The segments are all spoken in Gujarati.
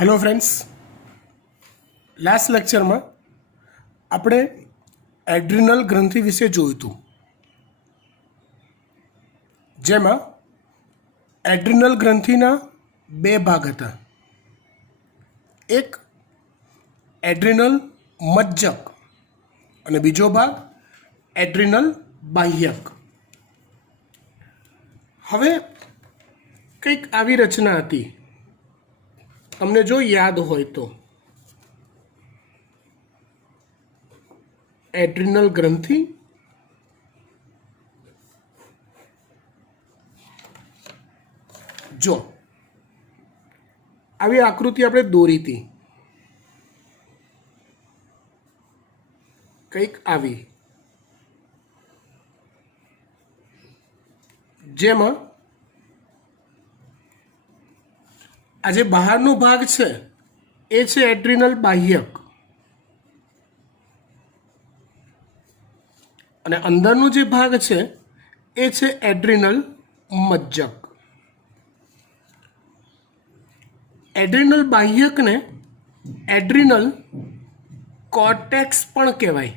હેલો ફ્રેન્ડ્સ, લાસ્ટ લેક્ચરમાં આપણે એડ્રિનલ ગ્રંથિ વિશે જોયું હતું, જેમાં એડ્રિનલ ગ્રંથિના બે ભાગ હતા. એક એડ્રિનલ મજ્જક અને બીજો ભાગ એડ્રિનલ બાહ્યક. હવે કંઈક આવી રચના હતી, તમને જો યાદ હોય તો. એડ્રિનલ ગ્રંથિ જો આવી આકૃતિ આપણે દોરી હતી, કંઈક આવી, જેમાં આ જે બહારનો ભાગ છે એ છે એડ્રિનલ બાહ્યક અને અંદરનો જે ભાગ છે એ છે એડ્રિનલ મજ્જક. એડ્રિનલ બાહ્યકને એડ્રિનલ કોર્ટેક્સ પણ કહેવાય.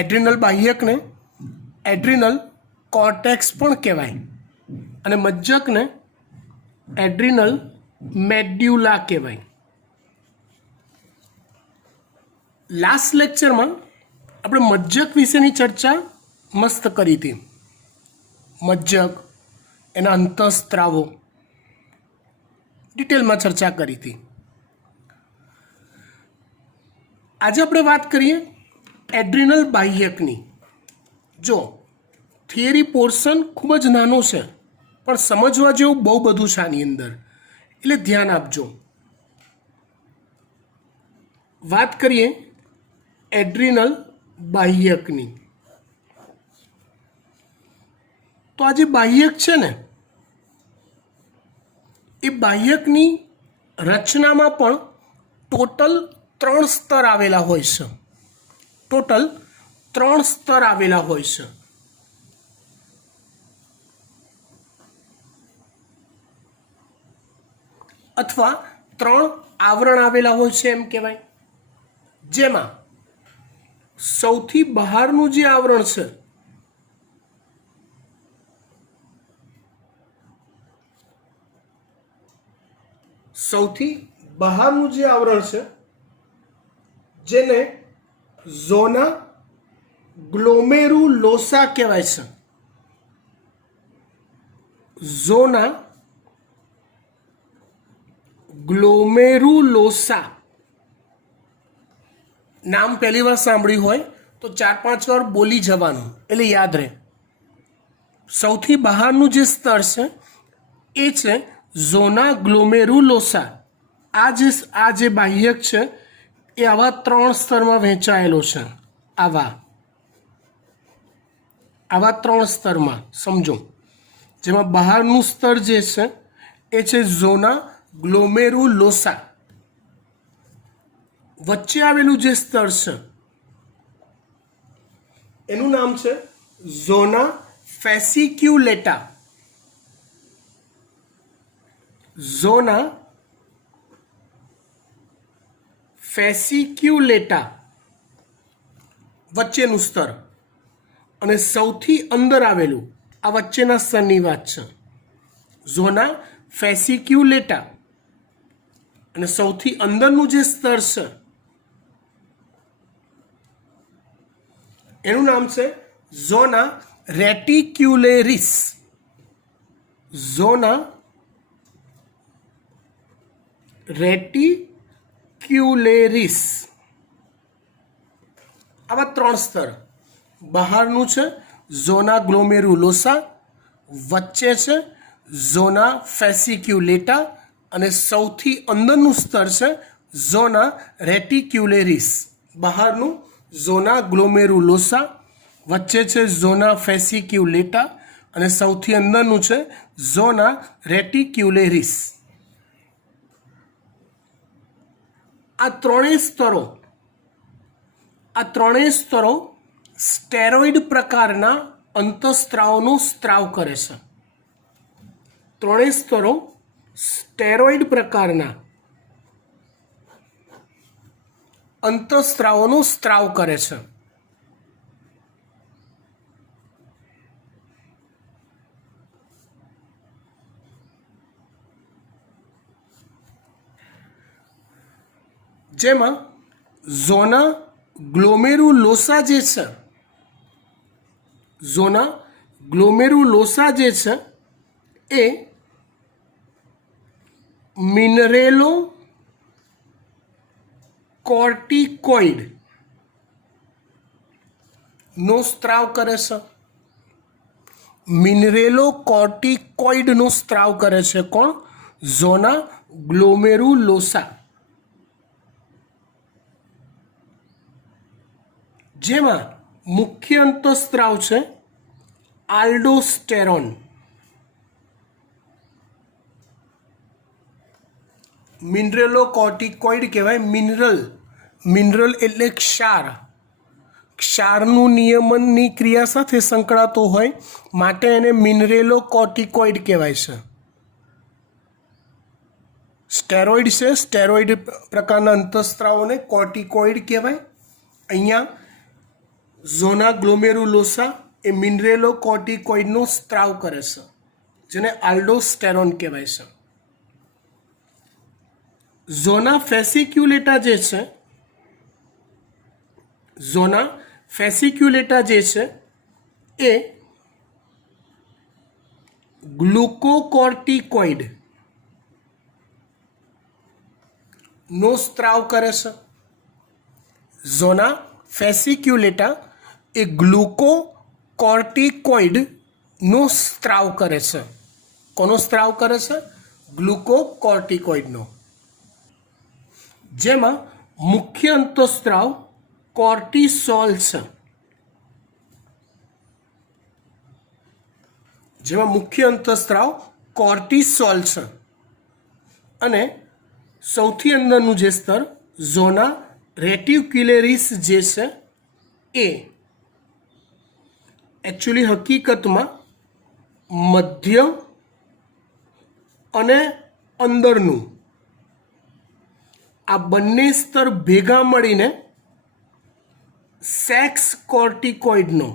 એડ્રિનલ બાહ્યકને એડ્રિનલ કોર્ટેક્સ પણ કહેવાય અને મજ્જકને એડ્રિનલ મેડ્યુલા કહેવાય. લાસ્ટ લેક્ચરમાં આપણે મજ્જક વિશેની ચર્ચા મસ્ત કરી હતી. મજ્જક, એના અંતઃસ્ત્રાવો ડિટેલમાં ચર્ચા કરી હતી. આજે આપણે વાત કરીએ એડ્રિનલ બાહ્યકની. જો થિયરી પોર્શન ખૂબ જ નાનો છે, પણ સમજવા જેવું બહુ બધું છે આની અંદર, એટલે ધ્યાન આપજો. વાત કરીએ એડ્રિનલ બાહ્યકની. તો આ જે બાહ્યક છે ને, એ બાહ્યકની રચનામાં પણ ટોટલ 3 સ્તર આવેલા હોય છે. ટોટલ 3 સ્તર આવેલા હોય છે. અથવા 3 આવરણ આવેલા હોય છે એમ કહેવાય. જેમાં સૌથી બહારનું જે આવરણ છે જેને ઝોના ગ્લોમેરુલોસા કહેવાય છે. ઝોના ગ્લોમેરુલોસા નામ પહેલી વાર સાંભળ્યું હોય તો 4-5 વાર બોલી જવાનું, એટલે યાદ રહે. સૌથી બહારનું જે સ્તર છે એ છે ઝોના ગ્લોમેરુલોસા. આ જે બાહ્યક છે એ આવા 3 સ્તરમાં વહેંચાયેલો છે. આવા 3 સ્તરમાં સમજો. જેમાં બહારનું સ્તર જે છે એ છે ઝોના ગ્લોમેરુલોસા. વચ્ચે આવેલું જે સ્તર છે એનું નામ છે ઝોના ફેસિક્યુલેટા. ઝોના ફેસિક્યુલેટા વચ્ચેનું સ્તર. અને સૌથી અંદર આવેલું આ વચ્ચેના સ્તરની વાત છે, ઝોના ફેસિક્યુલેટા. અને સૌથી અંદરનું જે સ્તર છે એનું નામ છે ઝોના રેટિક્યુલેરિસ. ઝોના રેટિક્યુલેરિસ. આવા 3 સ્તર. બહારનું છે ઝોના ગ્લોમેરુલોસા, વચ્ચે છે ઝોના ફેસિક્યુલેટા અને સૌથી અંદરનું સ્તર છે ઝોના રેટિક્યુલેરિસ. બહારનું ઝોના ગ્લોમેરુલોસા, વચ્ચે છે ઝોના ફેસિક્યુલેટા અને સૌથી અંદરનું છે ઝોના રેટિક્યુલેરિસ. આ ત્રણેય સ્તરો સ્ટેરોઇડ પ્રકારના અંતઃસ્ત્રાવનો સ્ત્રાવ કરે છે. ત્રણેય સ્તરો સ્ટેરોઇડ પ્રકારના અંતઃસ્ત્રાવોનો સ્ત્રાવ કરે છે. જેમાં ઝોના ગ્લોમેરુલોસા જે છે, ઝોના ગ્લોમેરુલોસા જે છે એ મિનરેલો કોર્ટિકોઇડ નો સ્ત્રાવ કરે છે. મિનરેલો કોર્ટિકોઇડ નો સ્ત્રાવ કરે છે કોણ? ઝોના ગ્લોમેરુલોસા. જેમાં મુખ્ય અંતઃસ્ત્રાવ છે આલ્ડોસ્ટેરોન. મિનરેલો કોર્ટિકોઇડ કહેવાય. મિનરલ એટલે ક્ષાર. ક્ષારનું નિયમનની ક્રિયા સાથે સંકળાતો હોય માટે એને મિનરેલો કોર્ટિકોઇડ કહેવાય છે. સ્ટેરોઇડ છે, સ્ટેરોઇડ પ્રકારના અંતઃસ્ત્રાવોને કોર્ટિકોઇડ કહેવાય. અહીંયા ઝોના ગ્લોમેરુલોસા એ મિનરેલો કોર્ટિકોઇડનો સ્ત્રાવ કરે છે, જેને આલ્ડોસ્ટેરોન કહેવાય છે. ઝોના ફેસિક્યુલેટા જે છે, ઝોના ફેસિક્યુલેટા જે છે એ ગ્લુકોકોર્ટિકોઇડ નો સ્ત્રાવ કરે છે. ઝોના ફેસિક્યુલેટા એ ગ્લુકોકોર્ટિકોઇડ નો સ્ત્રાવ કરે છે. કોનો સ્ત્રાવ કરે છે? ગ્લુકોકોર્ટિકોઇડનો. જેમાં મુખ્ય અંતઃસ્ત્રાવ કોર્ટિસોલ છે. જેમાં મુખ્ય અંતઃસ્ત્રાવ કોર્ટિસોલ છે. અને સૌથી અંદરનું જે સ્તર ઝોના રેટિક્યુલેરિસ જે છે એ એકચ્યુઅલી હકીકતમાં મધ્ય અને અંદરનું આ બંને સ્તર ભેગા મળીને સેક્સ કોર્ટિકોઇડનો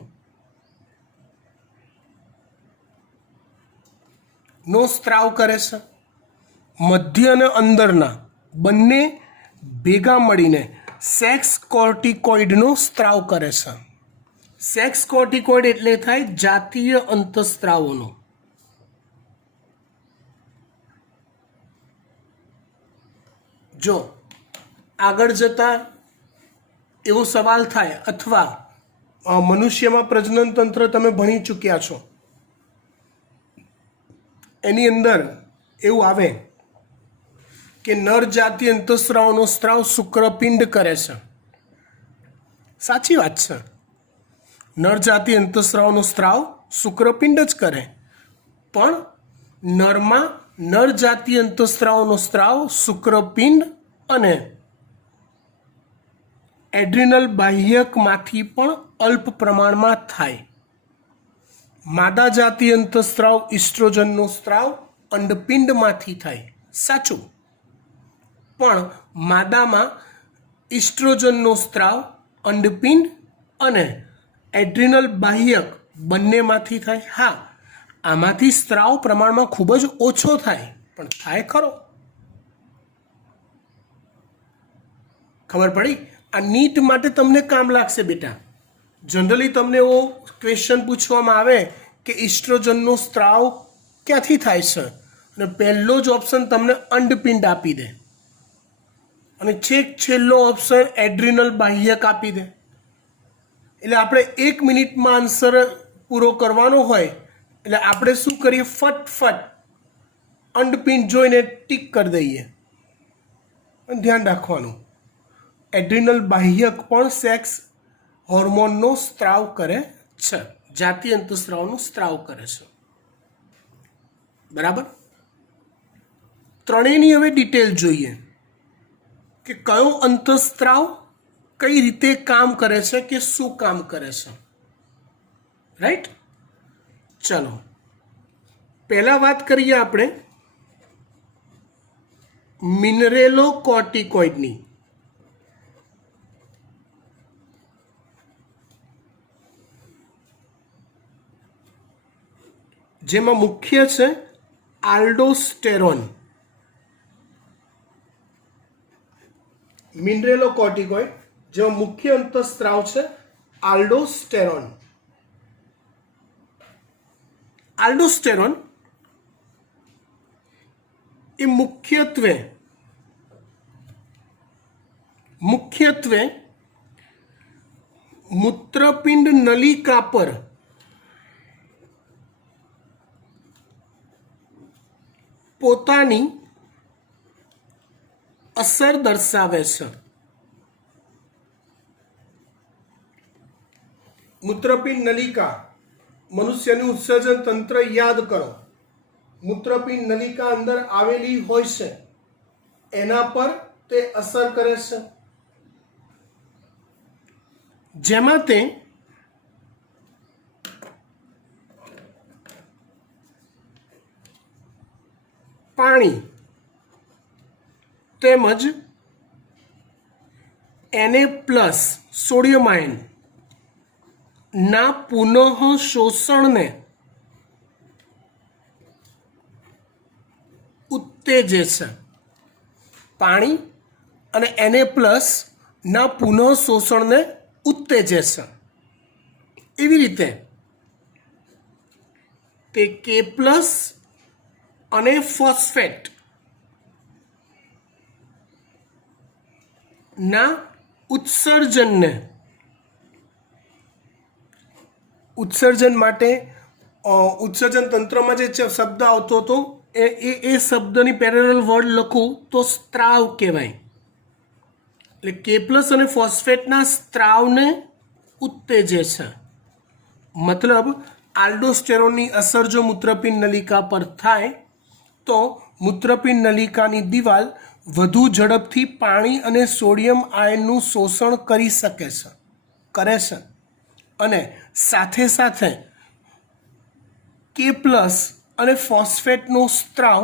સ્ત્રાવ કરે છે. મધ્ય અને અંદરના બંને ભેગા મળીને સેક્સ કોર્ટિકોઇડનો સ્ત્રાવ કરે છે. સેક્સ કોર્ટિકોઇડ એટલે થાય જાતીય અંતઃસ્ત્રાવોનો. જો આગળ જતા એવો સવાલ થાય અથવા મનુષ્યમાં પ્રજનન તંત્ર તમે ભણી ચૂક્યા છો, એની અંદર એવું આવે કે નર જાતીય અંતઃસ્ત્રાવનો સ્ત્રાવ શુક્રપિંડ કરે છે. સાચી વાત છે, નર જાતીય અંતઃસ્ત્રાવનો સ્ત્રાવ શુક્રપિંડ જ કરે. પણ નરમાં નર જાતીય અંતઃસ્ત્રાવનો સ્ત્રાવ શુક્રપિંડ અને એડ્રિનલ બાહ્યકમાંથી પણ અલ્પ પ્રમાણમાં થાય. માદા જાતીય અંતઃસ્ત્રાવ ઇસ્ટ્રોજનનો સ્ત્રાવ અંડપિંડમાંથી થાય. સાચું, પણ માદામાં ઇસ્ટ્રોજનનો સ્ત્રાવ અંડપિંડ અને એડ્રિનલ બાહ્યક બંનેમાંથી થાય. હા, આમાંથી સ્ત્રાવ પ્રમાણમાં ખૂબ જ ઓછો થાય, પણ થાય ખરો. ખબર પડી? આ નીટ માટે તમને કામ લાગશે બેટા. જનરલી તમને એવો ક્વેશ્ચન પૂછવામાં આવે કે ઇસ્ટ્રોજનનો સ્ત્રાવ ક્યાંથી થાય છે, અને પહેલો જ ઓપ્શન તમને અંડપિંડ આપી દે, અને છેલ્લો ઓપ્શન એડ્રિનલ બાહ્યક આપી દે. એટલે આપણે 1 મિનિટમાં આન્સર પૂરો કરવાનો હોય એટલે આપણે શું કરીએ? ફટફટ અંડપિંડ જોઈને ટીક કરી દઈએ. પણ ધ્યાન રાખવાનું, એડ્રિનલ બાહ્યક પણ સેક્સ હોર્મોનનો સ્ત્રાવ કરે છે, જાતીય અંતઃસ્ત્રાવનો સ્ત્રાવ કરે છે. બરાબર? ત્રણેયની હવે ડિટેલ જોઈએ કે કયો અંતઃસ્ત્રાવ કઈ રીતે કામ કરે છે, કે શું કામ કરે છે. રાઈટ? ચલો પહેલા વાત કરીએ આપણે મિનરેલોકોર્ટિકોઇડની. જેમાં મુખ્ય છે આલ્ડોસ્ટેરોન. મિનરેલોકોર્ટિકોઇડ જેમાં મુખ્ય અંતઃસ્ત્રાવ છે આલ્ડોસ્ટેરોન. આલ્ડોસ્ટેરોન એ મુખ્યત્વે મૂત્રપિંડ નલિકા પર પોતાની અસર દર્શાવે છે. મૂત્રપિંડ નલિકા, મનુષ્યનું ઉત્સર્જન તંત્ર યાદ કરો. મૂત્રપિંડ નલિકા અંદર આવેલી હોય છે, એના પર તે અસર કરે છે, જેમાં તે પાણી તેમજ Na+ સોડિયમ આયન ના પુનઃ શોષણને ઉત્તેજે છે. પાણી અને Na+ ના પુનઃ શોષણને ઉત્તેજે છે. એવી રીતે તે K+ અને ફોસ્ફેટ ના ઉત્સર્જન માટે ઉત્સર્જન તંત્રમાં જે શબ્દ આવતો હતો એ શબ્દની પેરેલલ વર્ડ લખું તો સ્ત્રાવ કહેવાય. એટલે K+ અને ફોસ્ફેટના સ્ત્રાવને ઉત્તેજે છે. મતલબ આલ્ડોસ્ટેરોનની અસર જો મૂત્રપિંડ નલિકા પર થાય તો મૂત્રપિંડ નલિકાની દિવાલ વધુ ઝડપથી પાણી અને સોડિયમ આયનનું શોષણ કરે છે અને સાથે સાથે K+ અને ફોસ્ફેટનો સ્ત્રાવ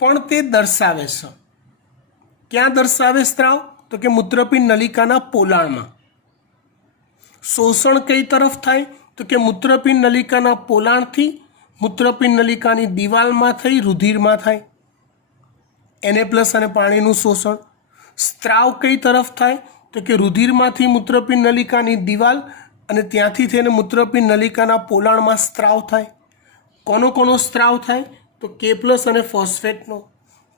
પણ તે દર્શાવે છે. ક્યાં દર્શાવે સ્ત્રાવ? તો કે મૂત્રપિંડ નલિકાના પોલાણમાં. શોષણ કઈ તરફ થાય? તો કે મૂત્રપિંડ નલિકાના પોલાણથી મૂત્રપિંડ નલિકાની દિવાલમાં થઈ રુધિરમાં થાય Na+ અને પાણીનું શોષણ. સ્ત્રાવ કઈ તરફ થાય? તો કે રુધિરમાંથી મૂત્રપિંડ નલિકાની દિવાલ અને ત્યાંથી થઈને મૂત્રપિંડ નલિકાના પોલાણમાં સ્ત્રાવ થાય. કોનો સ્ત્રાવ થાય? તો K+ અને ફોસ્ફેટનો.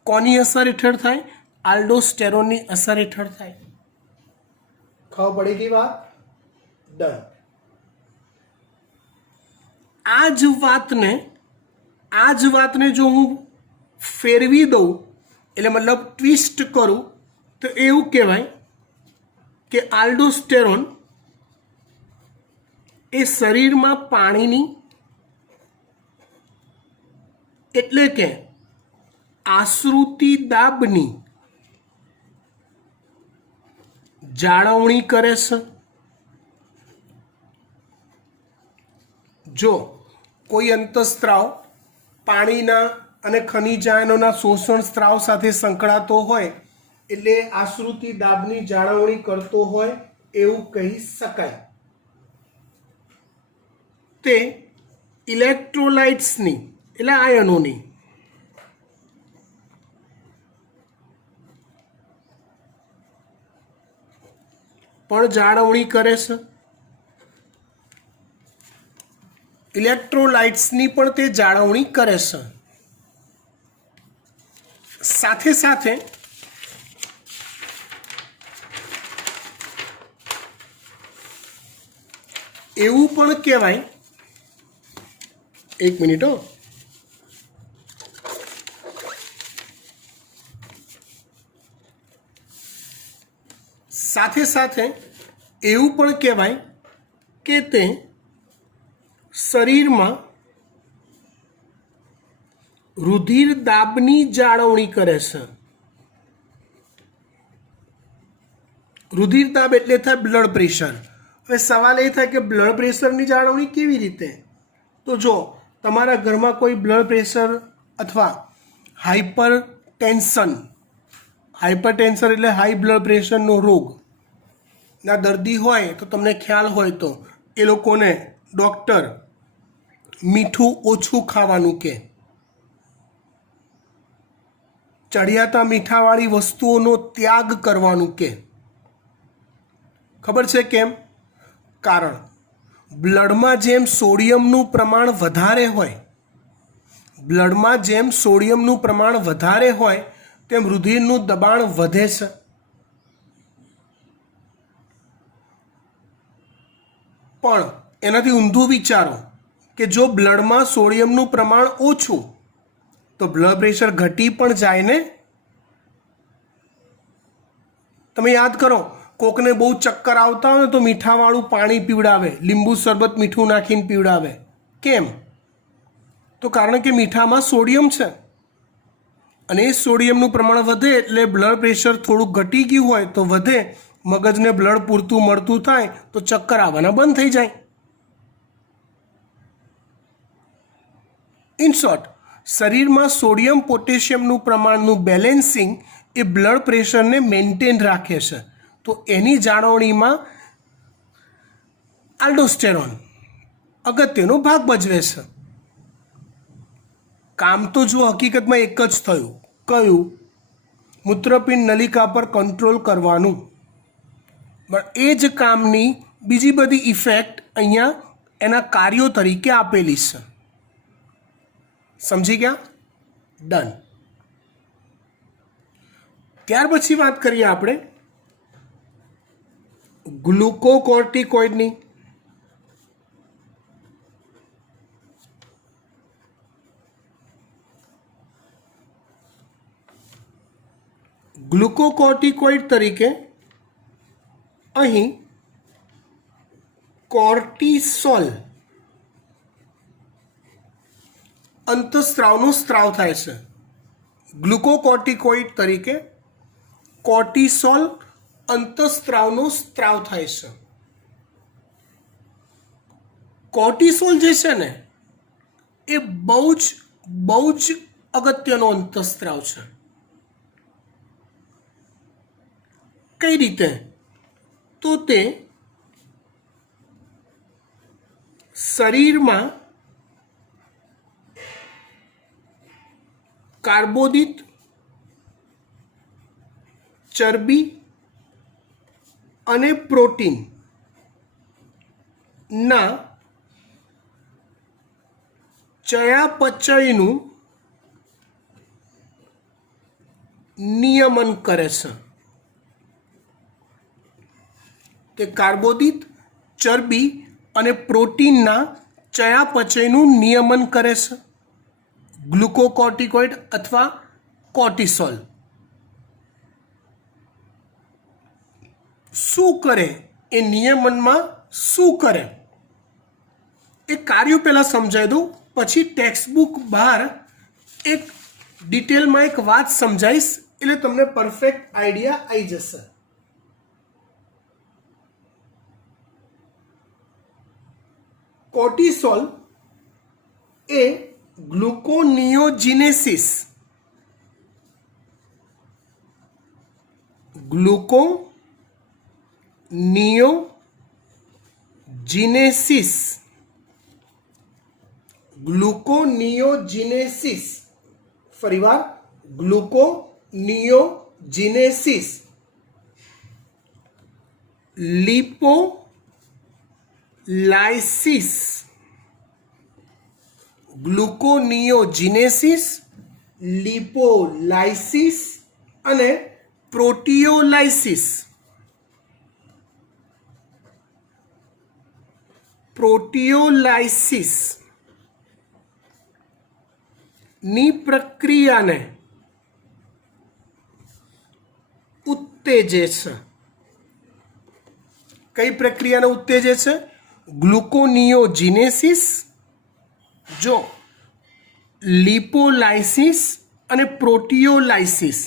કોની અસર હેઠળ થાય? આલ્ડોસ્ટેરોનની અસર હેઠળ થાય. ખબર પડી ગઈ વાત? ડન. આ જ વાતને જો હું ફેરવી દઉં, એટલે મતલબ ટ્વિસ્ટ કરું, તો એવું કહેવાય કે આલ્ડોસ્ટેરોન એ શરીરમાં પાણીની એટલે કે આશ્રુતિ દાબની જાળવણી કરે છે. જો કોઈ અંતઃસ્ત્રાવ પાણીના અને ખનિજ આયનોના શોષણ સ્ત્રાવ સાથે સંકળાતો હોય એટલે આશ્રુતિ દાબની જાળવણી કરતો હોય એવું કહી શકાય. તે ઇલેક્ટ્રોલાઇટ્સની એટલે આયનોની પણ જાળવણી કરે છે. ઇલેક્ટ્રોલાઇટ્સની પણ તે જાળવણી કરે છે. સાથે સાથે એવું પણ કહેવાય, એક મિનિટ હો, સાથે સાથે એવું પણ કહેવાય કે તે શરીરમાં રુધિર દાબની જાળવણી કરે છે. રુધિર દાબ એટલે થાય બ્લડ પ્રેશર. હવે સવાલ એ થાય કે બ્લડ પ્રેશરની જાળવણી કેવી રીતે? તો જો તમારા ઘરમાં કોઈ બ્લડ પ્રેશર અથવા હાઈપર ટેન્શન, હાઇપરટેન્શન એટલે હાઈ બ્લડ પ્રેશરનો રોગ ના દર્દી હોય તો તમને ખ્યાલ હોય તો એ લોકોને ડૉક્ટર મીઠું ઓછું ખાવાનું કહે, ચડિયાતા મીઠાવાળી વસ્તુઓનો ત્યાગ કરવાનું કહે. ખબર છે કેમ? કારણ બ્લડમાં જેમ સોડિયમનું પ્રમાણ વધારે હોય, બ્લડમાં જેમ સોડિયમનું પ્રમાણ વધારે હોય તેમ રુધિરનું દબાણ વધે છે. પણ એનાથી ઊંધું વિચારો કે જો બ્લડમાં સોડિયમનું પ્રમાણ ઓછું તો બ્લડ પ્રેશર ઘટી પણ જાય ને. તમે યાદ કરો, કોકને બહુ ચક્કર આવતા હોય ને તો મીઠાવાળું પાણી પીવડાવે, લીંબુ શરબત મીઠું નાખીને પીવડાવે. કેમ? તો કારણ કે મીઠામાં સોડિયમ છે અને એ સોડિયમનું પ્રમાણ વધે એટલે બ્લડ પ્રેશર થોડું ઘટી ગયું હોય તો વધે, મગજને બ્લડ પૂરતું મળતું થાય તો ચક્કર આવવાના બંધ થઈ જાય. ઇન શોર્ટ, શરીરમાં સોડિયમ પોટેશિયમનું પ્રમાણનું બેલેન્સિંગ એ બ્લડ પ્રેશરને મેન્ટેન રાખે છે. તો એની જાળવણીમાં આલ્ડોસ્ટેરોન અગત્યનો ભાગ ભજવે છે. કામ તો જો હકીકતમાં એક જ થયું, કયું? મૂત્રપિંડ નલિકા પર કંટ્રોલ કરવાનું. પણ એ જ કામની બીજી બધી ઇફેક્ટ અહીંયા એના કાર્યો તરીકે આપેલી છે. સમજી ગયા? ડન. ત્યાર પછી વાત કરીએ આપણે ગ્લુકોકોર્ટિકોઇડની. ગ્લુકોકોર્ટિકોઇડ તરીકે અહીં કોર્ટિસોલ અંતઃસ્ત્રાવનો સ્ત્રાવ થાય છે. ગ્લુકોકોર્ટિકોઇડ તરીકે કોર્ટિસોલ અંતઃસ્ત્રાવનો સ્ત્રાવ થાય છે. કોર્ટિસોલ જે છે ને એ બહુ જ અગત્યનો અંતઃસ્ત્રાવ છે. કઈ રીતે? તો તે શરીરમાં કાર્બોદિત, ચરબી અને પ્રોટીનના ચયાપચયનું નિયમન કરે છે. તે કાર્બોદિત, ચરબી અને પ્રોટીનના ચયાપચયનું નિયમન કરે છે. ગ્લુકોકોર્ટિકોઇડ અથવા કોર્ટિસોલ શું કરે? એ નિયમનમાં શું કરે એ કાર્યો પહેલાં સમજાવી દઉં, પછી ટેક્સ્ટબુક બહાર એક ડિટેલમાં એક વાત સમજાવીશ એટલે તમને પરફેક્ટ આઈડિયા આવી જશે. કોર્ટિસોલ એ ગ્લુકોનિયોજિનેસિસ ગ્લુકોનિયોજિનેસિસ ફરીવાર ગ્લુકોનિયોજિનેસિસ લિપોલાઇસિસ ગ્લુકોનિયોજિનેસિસ, લિપોલાઇસિસ અને પ્રોટીઓલાઇસિસ. પ્રોટીઓલાઇસિસ ની પ્રક્રિયાને ઉત્તેજે છે. કઈ પ્રક્રિયાને ઉત્તેજે છે? ગ્લુકોનિયોજિનેસિસ. જો લિપોલાઇસિસ અને પ્રોટીઓલાઇસિસ,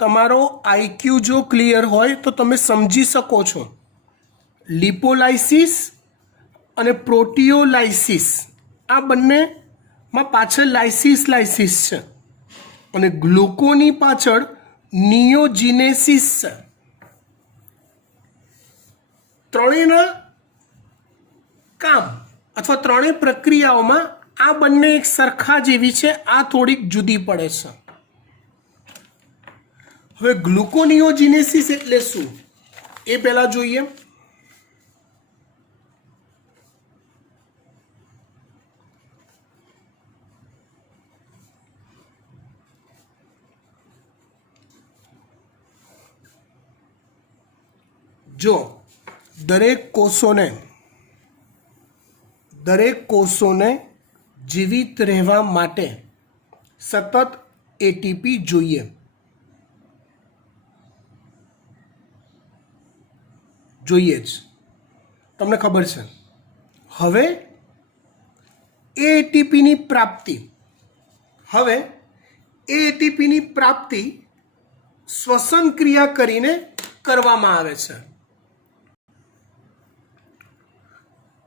તમારો આઈક્યુ જો ક્લિયર હોય તો તમે સમજી શકો છો. લિપોલાઇસિસ અને પ્રોટીઓલાઇસિસ આ બંનેમાં પાછળ લાઇસિસ છે. અને ગ્લુકોની પાછળ નિયોજિનેસિસ છે. ત્રણેયના કામ અથવા ત્રણેય પ્રક્રિયાઓમાં આ બંને એક સરખા જેવી છે, આ થોડીક જુદી પડે છે. હવે ગ્લુકોનિયોજિનેસિસ એટલે શું એ પહેલા જોઈએ. જો દરેક કોષોને જીવિત રહેવા માટે સતત એટીપી જોઈએ. જ તમને ખબર છે. હવે એ એટીપીની પ્રાપ્તિ શ્વસન ક્રિયા કરીને કરવામાં આવે છે.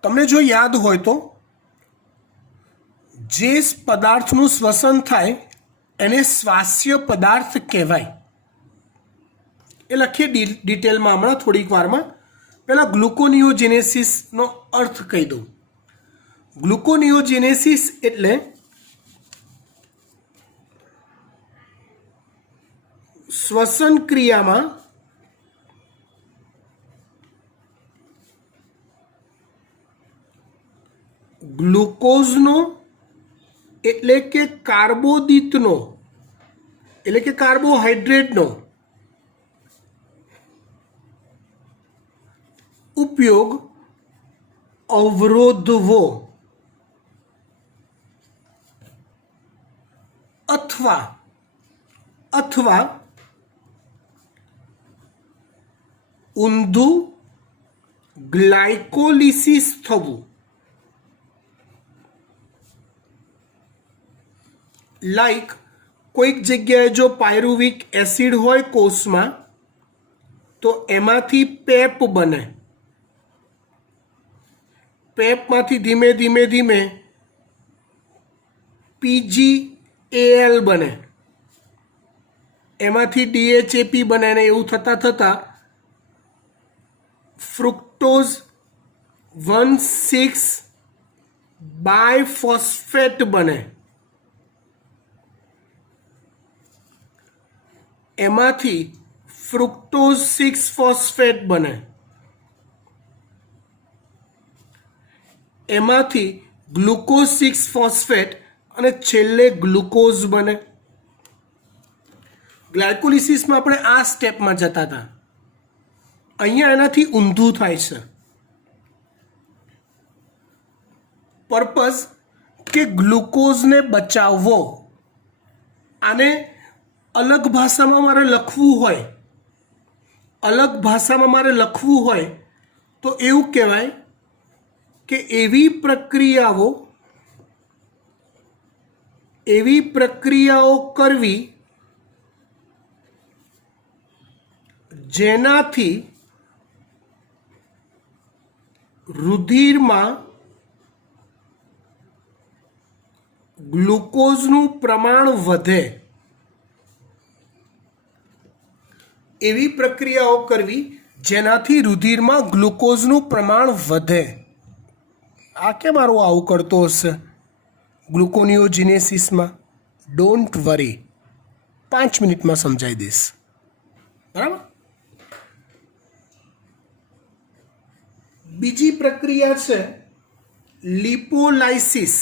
તમને જો યાદ હોય તો જે પદાર્થનું શ્વસન થાય એને શ્વાસ્ય પદાર્થ કહેવાય. એ લખીએ ડિટેલમાં હમણાં થોડીક વારમાં. પહેલાં ગ્લુકોનિયોજેનેસિસનો અર્થ કહી દઉં. ગ્લુકોનિયોજેનેસિસ એટલે શ્વસન ક્રિયામાં ગ્લુકોઝનો એટલે કે કાર્બોદિતનો એટલે કે કાર્બોહાઈડ્રેટનો ઉપયોગ અવરોધવો અથવા ઊંધું ગ્લાયકોલિસિસ થવું. લાઈક કોઈક જગ્યાએ જો પાયરુવિક એસિડ હોય કોષમાં તો એમાંથી પેપ બને. પેપમાંથી ધીમે ધીમે PgAl બને, એમાંથી DHAP બને ને એવું થતાં ફ્રુક્ટોઝ 1,6 બાયફોસ્ફેટ બને. એમાંથી ફ્રુક્ટોઝ 6 ફોસ્ફેટ બને. એમાંથી ગ્લુકોઝ 6 ફોસ્ફેટ અને છેલ્લે ગ્લુકોઝ બને. ગ્લાયકોલિસિસમાં આપણે આ સ્ટેપમાં જતા હતા. અહીંયા એનાથી ઊંધું થાય છે. પર્પઝ કે ગ્લુકોઝને બચાવવો. આને અલગ ભાષામાં મારે લખવું હોય તો એવું કહેવાય કે એવી પ્રક્રિયાઓ કરવી જેનાથી રુધિરમાં ગ્લુકોઝનું પ્રમાણ વધે. એવી પ્રક્રિયાઓ કરવી જેનાથી રુધિરમાં ગ્લુકોઝનું પ્રમાણ વધે. આ કેમ મારું આવું કરતો હશે ગ્લુકોનિયોજિનેસિસમાં? ડોન્ટ વરી, 5 મિનિટમાં સમજાવી દઈશ. બરાબર. બીજી પ્રક્રિયા છે લિપોલાઇસિસ.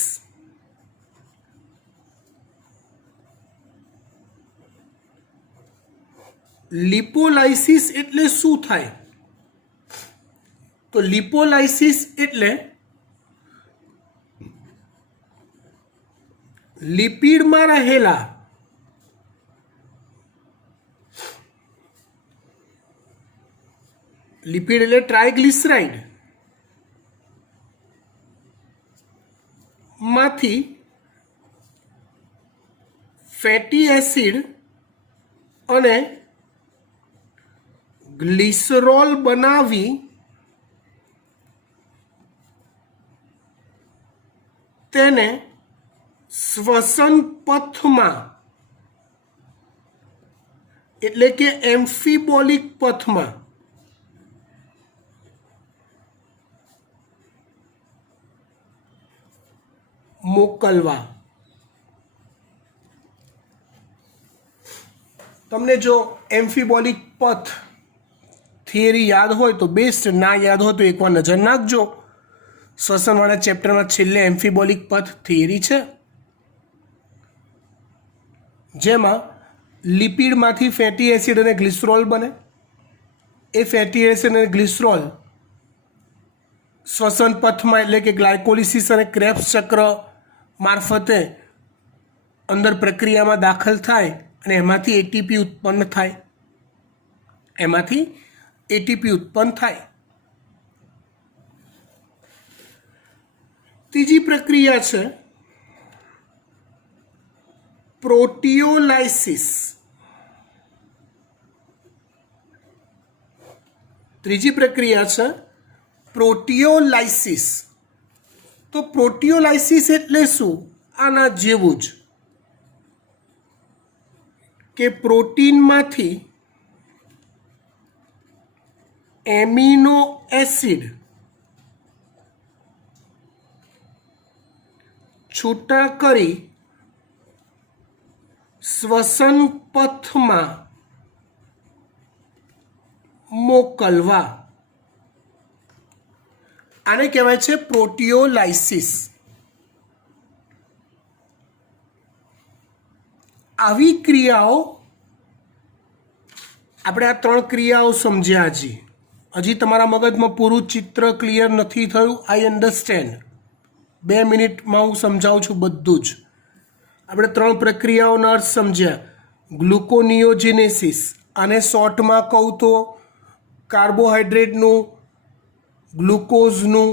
લિપોલાઇસિસ એટલે શું થાય? તો લિપોલાઇસિસ એટલે લિપિડમાં રહેલા લિપિડ એટલે ટ્રાયગ્લિસરાઇડ માંથી ફેટી એસિડ અને ગ્લિસરોલ બનાવી તેને શ્વસન પથમાં એટલે કે એમ્ફીબોલિક પથમાં મોકલવા. તમને જો એમ્ફીબોલિક પથ થિયરી યાદ હોય તો બેસ્ટ, ના યાદ હોય તો એકવાર નજર નાખજો. શ્વસનવાળા ચેપ્ટરમાં છેલ્લે એમ્ફીબોલિક પથ થિયરી છે, જેમાં લિપિડમાંથી ફેટી એસિડ અને ગ્લિસરોલ બને. એ ફેટી એસિડ અને ગ્લિસરોલ શ્વસન પથમાં એટલે કે ગ્લાયકોલિસિસ અને ક્રેબ્સ ચક્ર મારફતે અંદર પ્રક્રિયામાં દાખલ થાય અને એમાંથી એટીપી ઉત્પન્ન થાય. ત્રીજી પ્રક્રિયા છે પ્રોટીઓલાઇસિસ. તો પ્રોટીઓલાઇસિસ એટલે શું? આના જેવું જ કે પ્રોટીનમાંથી એમિનો એસિડ છૂટા કરી શ્વસન પથમાં મોકલવા. આને કહેવાય છે પ્રોટીઓલાઇસિસ. આવી ક્રિયાઓ આપણે આ 3 ક્રિયાઓ સમજ્યા. હજી તમારા મગજમાં પૂરું ચિત્ર ક્લિયર નથી થયું. આઈ અન્ડરસ્ટેન્ડ. 2 મિનિટમાં હું સમજાવું છું બધું જ. આપણે 3 પ્રક્રિયાઓનો અર્થ સમજ્યા. ગ્લુકોનિયોજેનેસિસ, આને શોર્ટમાં કહું તો કાર્બોહાઈડ્રેટનું ગ્લુકોઝનું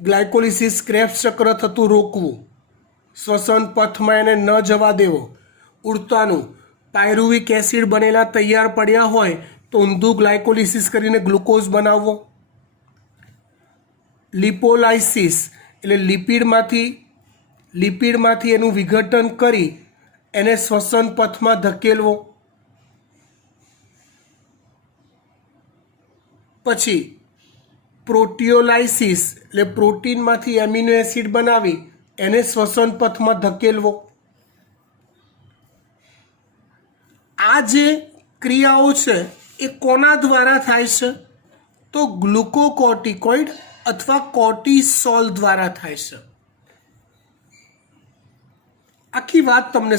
ગ્લાયકોલિસિસ ક્રેબ્સ ચક્ર થતું રોકવું, શ્વસન પથમાં એને ન જવા દેવો. ઉડતાનું પાયરુવિક એસિડ બનેલા તૈયાર પડ્યા હોય તો ઊંધું ગ્લાયકોલિસિસ કરીને ગ્લુકોઝ બનાવવો. લિપોલાઇસિસ એટલે લિપિડમાંથી એનું વિઘટન કરી એને શ્વસન પથમાં ધકેલવો. પછી પ્રોટીઓલાઇસિસ એટલે પ્રોટીનમાંથી એમિનો એસિડ બનાવી એને શ્વસન પથમાં ધકેલવો. આ જે ક્રિયાઓ છે એ કોના દ્વારા થાય છે? તો ગ્લુકોકોર્ટિકોઇડ અથવા કોર્ટિસોલ દ્વારા થાય છે. આખી વાત તમને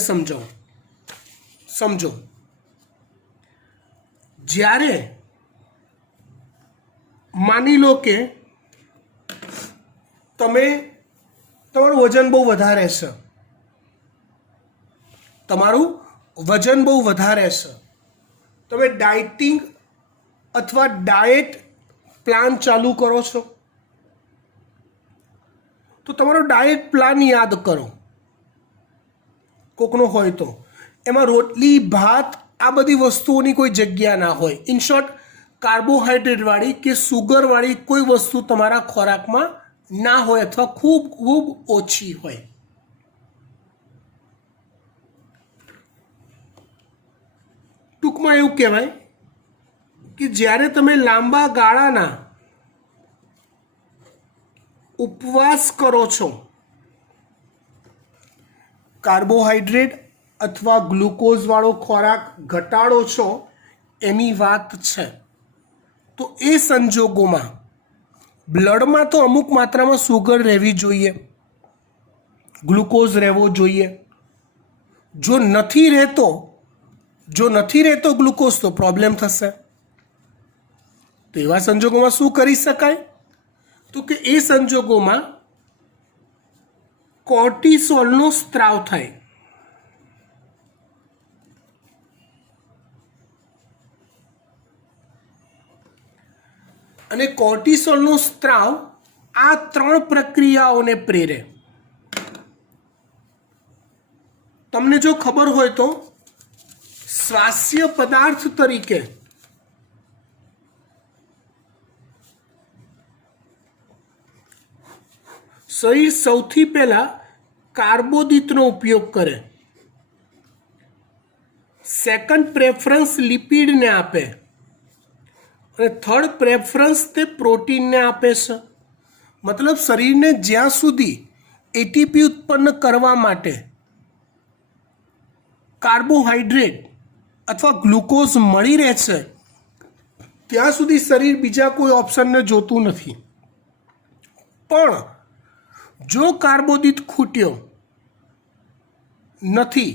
સમજો. જ્યારે માની લો કે તમારું વજન બહુ વધારે છે, તમે ડાયટિંગ અથવા ડાયટ પ્લાન ચાલુ કરો છો, તો તમારો ડાયટ પ્લાન યાદ કરો. કોકનો હોય તો એમાં રોટલી, ભાત, આ બધી વસ્તુઓની કોઈ જગ્યા ના હોય. ઇન શોર્ટ, કાર્બોહાઈડ્રેટવાળી કે સુગરવાળી કોઈ વસ્તુ તમારા ખોરાકમાં ના હોય અથવા ખૂબ ખૂબ ઓછી હોય. ટૂંકમાં એવું કહેવાય કે જ્યારે તમે લાંબા ગાળાના ઉપવાસ કરો છો, કાર્બોહાઈડ્રેટ અથવા ગ્લુકોઝવાળો ખોરાક ઘટાડો છો, એની વાત છે. તો એ સંજોગોમાં બ્લડમાં તો અમુક માત્રામાં સુગર રહેવી જોઈએ, ગ્લુકોઝ રહેવો જોઈએ. જો નથી રહેતો ગ્લુકોઝ તો પ્રોબ્લેમ થશે. તો એવા સંજોગોમાં શું કરી શકાય? તો કે એ સંજોગોમાં કોર્ટિસોલનો સ્ત્રાવ થાય. અને કોર્ટિસોલનો સ્ત્રાવ આ 3 પ્રક્રિયાઓને પ્રેરે. તમને જો ખબર હોય તો શ્વાસ્ય પદાર્થ તરીકે શરીર સૌથી પહેલા કાર્બોદિતનો ઉપયોગ કરે. સેકન્ડ પ્રેફરન્સ લિપિડને આપે અને થર્ડ પ્રેફરન્સ તે પ્રોટીનને આપે છે. મતલબ શરીરને જ્યાં સુધી એટીપી ઉત્પન્ન કરવા માટે કાર્બોહાઈડ્રેટ અથવા ગ્લુકોઝ મળી રહે છે ત્યાં સુધી શરીર બીજા કોઈ ઓપ્શનને જોતું નથી. પણ જો કાર્બોદિત ખૂટ્યો નથી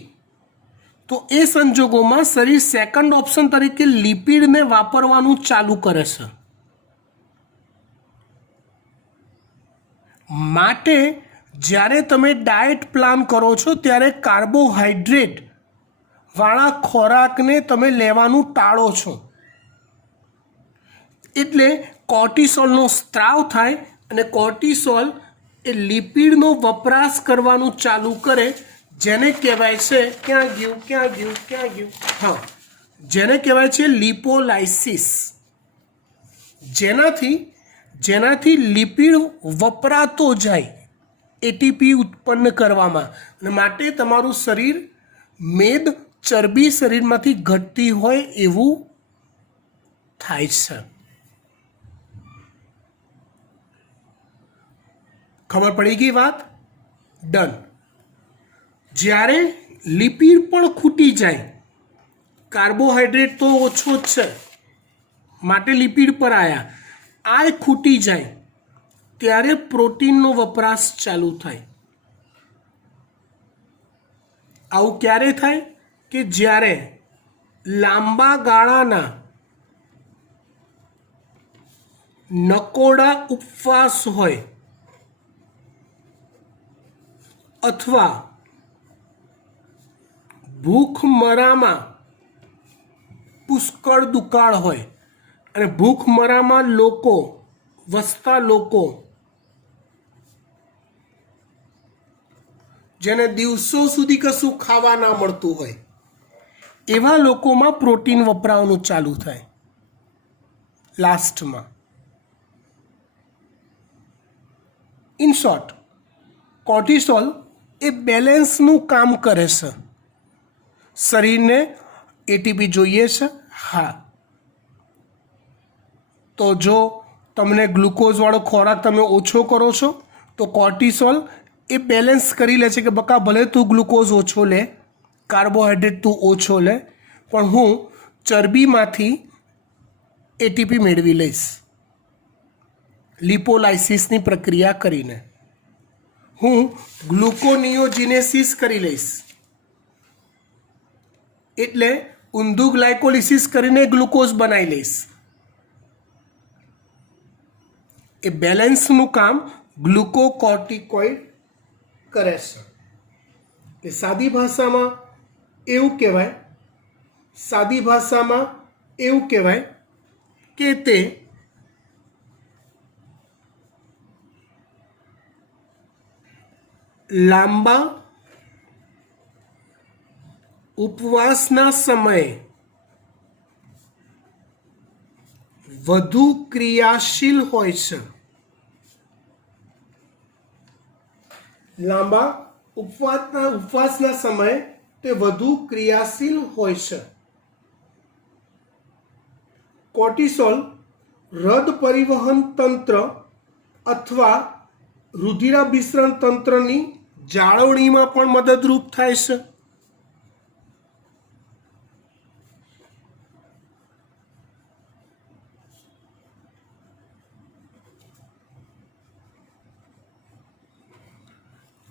તો એ સંજોગોમાં શરીર સેકન્ડ ઓપ્શન તરીકે લિપિડને વાપરવાનું ચાલુ કરે છે. માટે જ્યારે તમે ડાયટ પ્લાન કરો છો ત્યારે કાર્બોહાઈડ્રેટ વાળા ખોરાકને તમે લેવાનું ટાળો છો. એટલે કોર્ટિસોલનો સ્ત્રાવ થાય અને કોર્ટિસોલ એ લિપિડનો વપરાશ કરવાનું ચાલુ કરે, જેને કહેવાય છે ક્યાં ગયું હા, જેને કહેવાય છે લિપોલાઇસિસ. જેનાથી લિપિડ વપરાતો જાય એટીપી ઉત્પન્ન કરવામાં, અને માટે તમારું શરીર મેદ ચરબી શરીરમાંથી ઘટતી હોય એવું થાય છે. ખબર પડી ગઈ વાત? ડન. જ્યારે લિપિડ પણ ખૂટી જાય, કાર્બોહાઈડ્રેટ તો ઓછો જ છે માટે લિપિડ પર આવ્યા, આ ખૂટી જાય ત્યારે પ્રોટીનનો વપરાશ ચાલુ થાય. આવું ક્યારે થાય કે જ્યારે લાંબા ગાળાના નકોડા ઉપવાસ હોય અથવા ભૂખમરામાં પુષ્કળ દુકાળ હોય, અને ભૂખમરામાં વસતા લોકો જેને દિવસો સુધી કશું ખાવા ના મળતું હોય, એવા લોકોમાં પ્રોટીન વપરાવાનું ચાલુ થાય લાસ્ટમાં. ઇન શોર્ટ, કોર્ટિસોલ એ બેલેન્સનું કામ કરે છે. શરીરને એટીપી જોઈએ છે, હા, તો જો તમને ગ્લુકોઝવાળો ખોરાક તમે ઓછો કરો છો તો કોર્ટિસોલ એ બેલેન્સ કરી લે છે કે બકા ભલે તું ગ્લુકોઝ ઓછો લે, કાર્બોહાઈડ્રેટ તું ઓછો લે, પણ હું ચરબીમાંથી એટીપી મેળવી લઈશ લિપોલાઇસિસની પ્રક્રિયા કરીને. હું ગ્લુકોનિયોજિનેસિસ કરી લઈશ, એટલે ઊંધું ગ્લાયકોલિસિસ કરીને ગ્લુકોઝ બનાવી લઈશ. એ બેલેન્સનું કામ ગ્લુકોકોર્ટિકોઇડ કરે છે. કે સાદી ભાષામાં એવું કહેવાય કે તે લાંબા ઉપવાસના સમયે વધુ ક્રિયાશીલ હોય છે. લાંબા ઉપવાસના સમયે તે વધુ ક્રિયાશીલ હોય છે. કોર્ટિસોલ હૃદ પરિવહન તંત્ર અથવા રુધિરાભિસરણ તંત્રની જાળવણીમાં પણ મદદરૂપ થાય છે.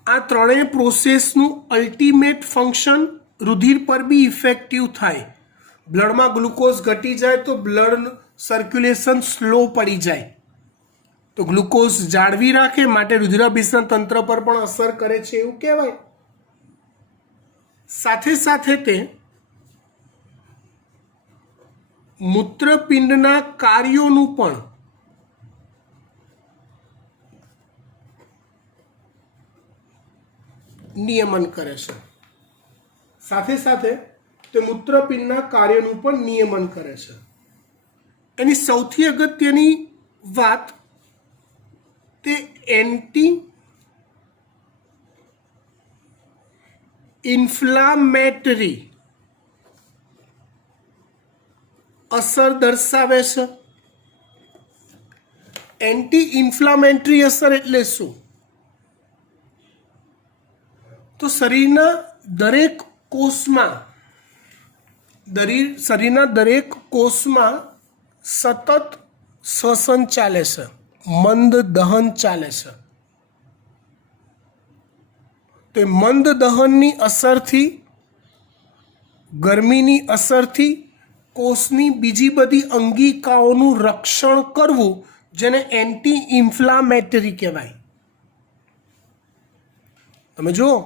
આ ત્રણેય પ્રોસેસનું અલ્ટિમેટ ફંક્શન રુધિર પર બી ઇફેક્ટિવ થાય. બ્લડમાં ગ્લુકોઝ ઘટી જાય તો બ્લડ સર્ક્યુલેશન સ્લો પડી જાય, તો ગ્લુકોઝ જાળવી રાખે માટે રુધિરાભિસરણ તંત્ર પર પણ અસર કરે છે એવું કહેવાય. સાથે સાથે તે મૂત્રપિંડના કાર્યોનું પણ નિયમન કરે છે. એની સૌથી અગત્યની વાત, તે એન્ટી ઇન્ફ્લામેટરી અસર દર્શાવે છે. એન્ટી ઇન્ફ્લામેટરી અસર એટલે શું? તો શરીરના દરેક કોષમાં સતત શ્વસન ચાલે છે, મંદ દહન ચાલે છે. તો મંદ દહનની અસરથી, ગરમીની અસરથી કોષની બીજી બધી અંગિકાઓનું રક્ષણ કરવું, જેને એન્ટી ઇન્ફ્લામેટરી કહેવાય. તમે જુઓ,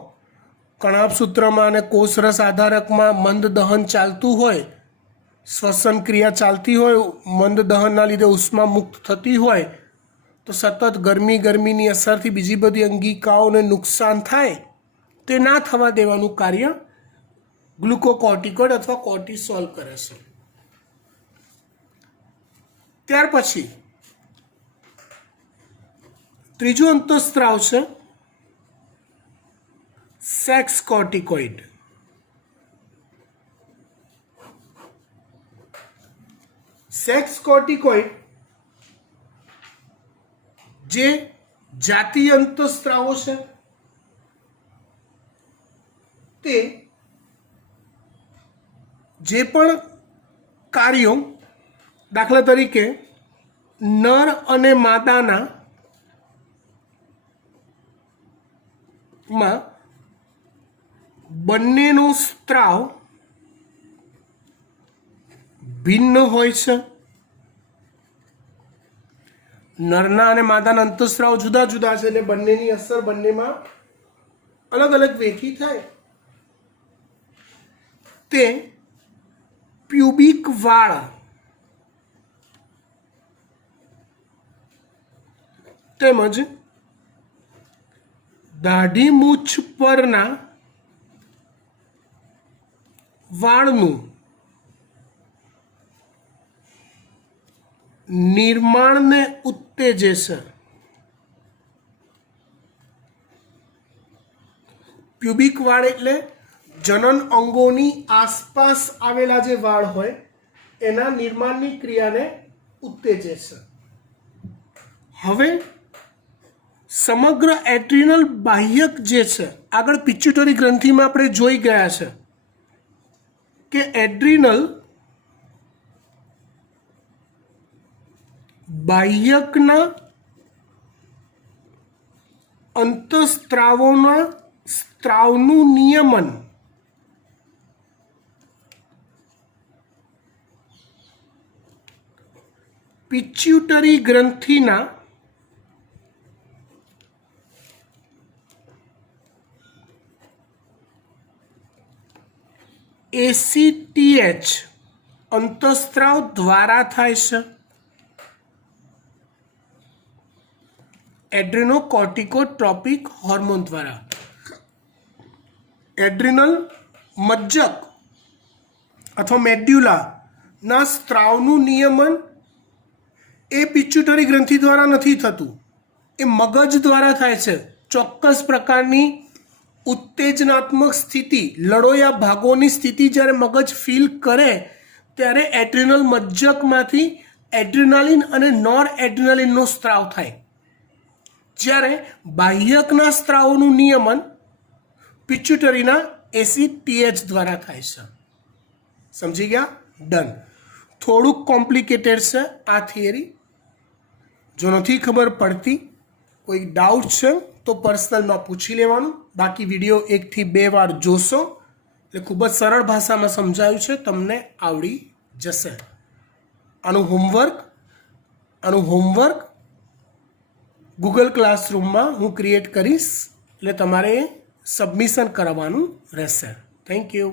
કણાભસૂત્રમાં અને કોષરસ આધારકમાં મંદ દહન ચાલતું હોય, શ્વસન ક્રિયા ચાલતી હોય, મંદ દહનના લીધે ઉષ્મા મુક્ત થતી હોય, તો સતત ગરમીની અસરથી બીજી બધી અંગિકાઓને નુકસાન થાય, તે ના થવા દેવાનું કાર્ય ગ્લુકોકોર્ટિકોઇડ અથવા કોર્ટિસોલ કરે છે. ત્યાર પછી ત્રીજો અંતઃસ્ત્રાવ છે સેક્સ કોર્ટિકોઇડ. સેક્સ કોર્ટિકોઇડ જે જાતીય અંતઃસ્ત્રાવો છે, તે જે પણ કાર્યો, દાખલા તરીકે નર અને માદાના માં બંનેનો સ્ત્રાવ ભિન્ન હોય છે. નરના અને માદાના અંતઃસ્ત્રાવ જુદા જુદા છે, એટલે બંનેની અસર બંનેમાં અલગ અલગ વેગી થાય. તે પ્યુબિક વાળ તેમજ દાઢી મૂછ પરના વાળનું નિર્માણને ઉત્તેજે છે. પ્યુબિક વાળ એટલે જનન અંગોની આસપાસ આવેલા જે વાળ હોય એના નિર્માણની ક્રિયાને ઉત્તેજે છે. હવે સમગ્ર એડ્રિનલ બાહ્યક જે છે, આગળ પિટ્યુટરી ગ્રંથિમાં આપણે જોઈ ગયા છે કે એડ્રિનલ બાહ્યકના અંતઃસ્ત્રાવોના સ્ત્રાવનું નિયમન પિટ્યુટરી ગ્રંથિના ACTH અંતઃસ્ત્રાવ દ્વારા થાય છે. એડ્રેનોકોર્ટિકોટ્રોપિક હોર્મોન દ્વારા. એડ્રિનલ મજ્જક અથવા મેડ્યુલાના સ્ત્રાવનું નિયમન એ પિટ્યુટરી ગ્રંથિ દ્વારા નથી થતું, એ મગજ દ્વારા થાય છે. ચોક્કસ પ્રકારની ઉત્તેજનાત્મક સ્થિતિ, લડોયા ભાગોની સ્થિતિ જ્યારે મગજ ફીલ કરે ત્યારે એડ્રિનલ મજ્જકમાંથી એડ્રિનાલિન અને નોર એડ્રિનાલિનનો સ્ત્રાવ થાય. જ્યારે બાહ્યકના સ્ત્રાવોનું નિયમન પિટ્યુટરીના ACTH દ્વારા થાય છે. સમજી ગયા? ડન. થોડુંક કોમ્પ્લિકેટેડ છે આ થિયરી. જો નથી ખબર પડતી, કોઈ ડાઉટ છે તો પર્સનલમાં પૂછી લેવાનું. બાકી વિડીયો 1 થી 2 વાર જોશો એટલે ખૂબ જ સરળ ભાષામાં સમજાયું છે, તમને આવડી જશે. આનું હોમવર્ક ગૂગલ ક્લાસરૂમમાં હું ક્રિએટ કરીશ, એટલે તમારે સબમિશન કરાવવાનું રહેશે. Thank you.